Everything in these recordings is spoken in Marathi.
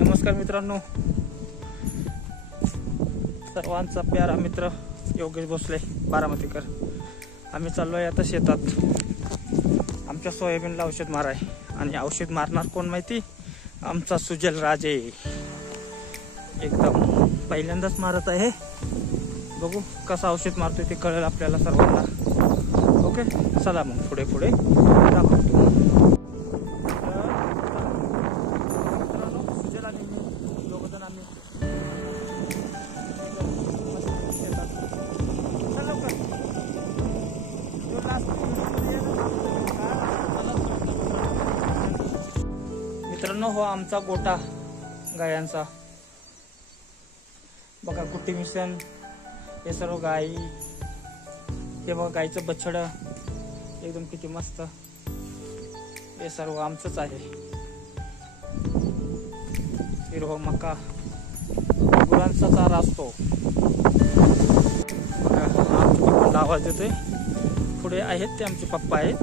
नमस्कार मित्रांनो, सर्वांचा प्यारा मित्र योगेश भोसले बारामतीकर। आम्ही चाललोय आता शेतात आमच्या सोयाबीनला औषध माराय। आणि औषध मारणार कोण माहिती? आमचा सुजल राजे एकदम पहिल्यांदाच मारत आहे। बघू कसं औषध मारतोय ते कळेल आपल्याला सर्वांना। ओके, चला मग पुढे पुढे दाखवतो। मित्रांनो, हो आमचा गोटा गायांचा बघा, कुट्टी मिश्रण हे सर्व गाई। हे बघा गाईचं बछड एकदम किती मस्त, हे सर्व आमचंच आहे। हिरवा मका गुरांचा चारा असतो बघा। आवाज येतोय, पुढे आहेत ते आमचे पप्पा आहेत।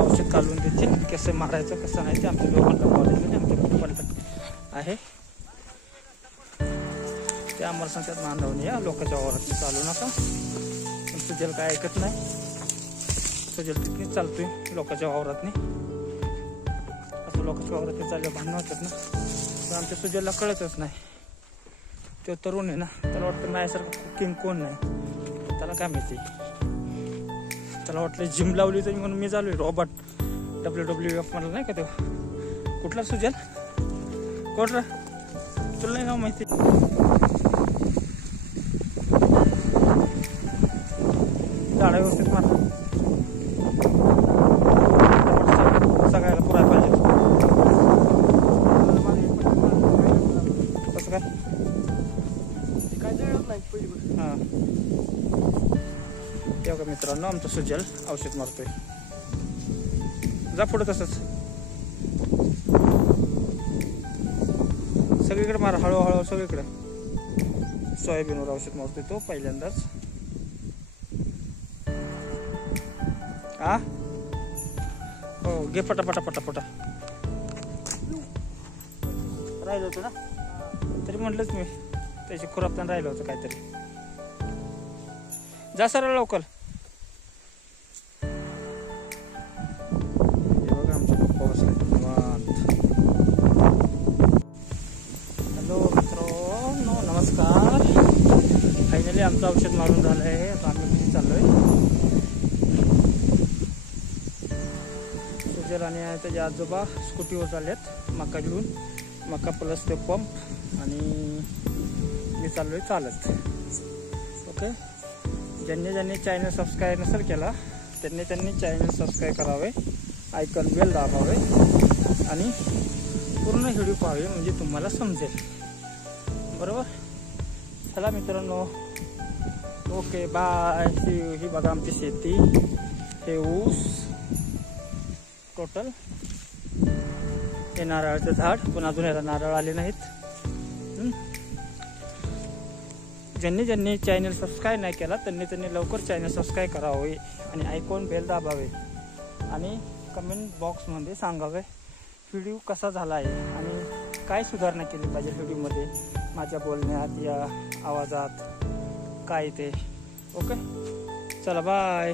औषध घालून देतील, कसं मारायचं कसं नाही ते आमच्या दोघांना कॉलेज आणि आमच्या पप्पांना आहे ते। आम्हाला सांगतात मांडवून या, लोकांच्या वावरात चालू नका। पण सुजल काय ऐकत नाही, सुजल तिथे चालतोय लोकांच्या वावरात। असं लोकांच्या वावरात चालले भांडण होतात ना, पण आमच्या सुजलला कळतच नाही। तो तरुण आहे ना, त्याला वाटतं माझ्यासारखं कुकिंग कोण नाही, त्याला काय माहिती। त्याला वाटलं जिम लावली तर म्हणून मी झालोय रॉबर्ट WWF म्हणलं नाही का तो। कुठला सुजल कोण रा, तुला नाही नाव माहिती? झाडा व्यवस्थित मार, सगळ्याला पुराय पाहिजे। कसं काय हां तेव्हा मित्रांनो, आमचं सुजल औषध मारतोय। जा पुढे तसंच सगळीकडे मारा, हळूहळू सगळीकडे। सोयाबीनवर औषध मारतोय तो पहिल्यांदाच। हा हो, घे पटापटा पटापटा। राहिलं होतं ना, तरी म्हटलंच मी त्याची खुरापताना राहिलं होतं काहीतरी। जा सरळ लवकर। बघा आमचे पप्पा बसले निवांत। हॅलो मित्रांनो, नमस्कार। फायनली आमचं औषध मारून झालं आहे, आता आम्ही घरी चाललोय। सुजल आणि त्याचे आजोबा स्कूटीवर चाललेत मका घेऊन, मका प्लस ते पंप, आणि मी चाललोय चालत। ओके, ज्यांनी चॅनल सबस्क्राईब नसेल केला त्यांनी चॅनल सबस्क्राईब करावे, आयकॉन बेल दाबावे आणि पूर्ण व्हिडिओ पाहावे, म्हणजे तुम्हाला समजेल बरोबर। चला मित्रांनो, ओके बाय। ही बघा आमची शेती, हे ऊस टोटल, हे नारळाचं झाड, पण अजून याला नारळ आले नाहीत। ज्यांनी चॅनल सबस्क्राईब नाही केला त्यांनी लवकर चॅनल सबस्क्राईब करावे आणि आयकॉन बेल दाबावे आणि कमेंट बॉक्समध्ये सांगावे व्हिडिओ कसा झाला आहे आणि काय सुधारणा केली पाहिजे व्हिडिओमध्ये, माझ्या बोलण्यात या आवाजात काय ते। ओके, चला बाय।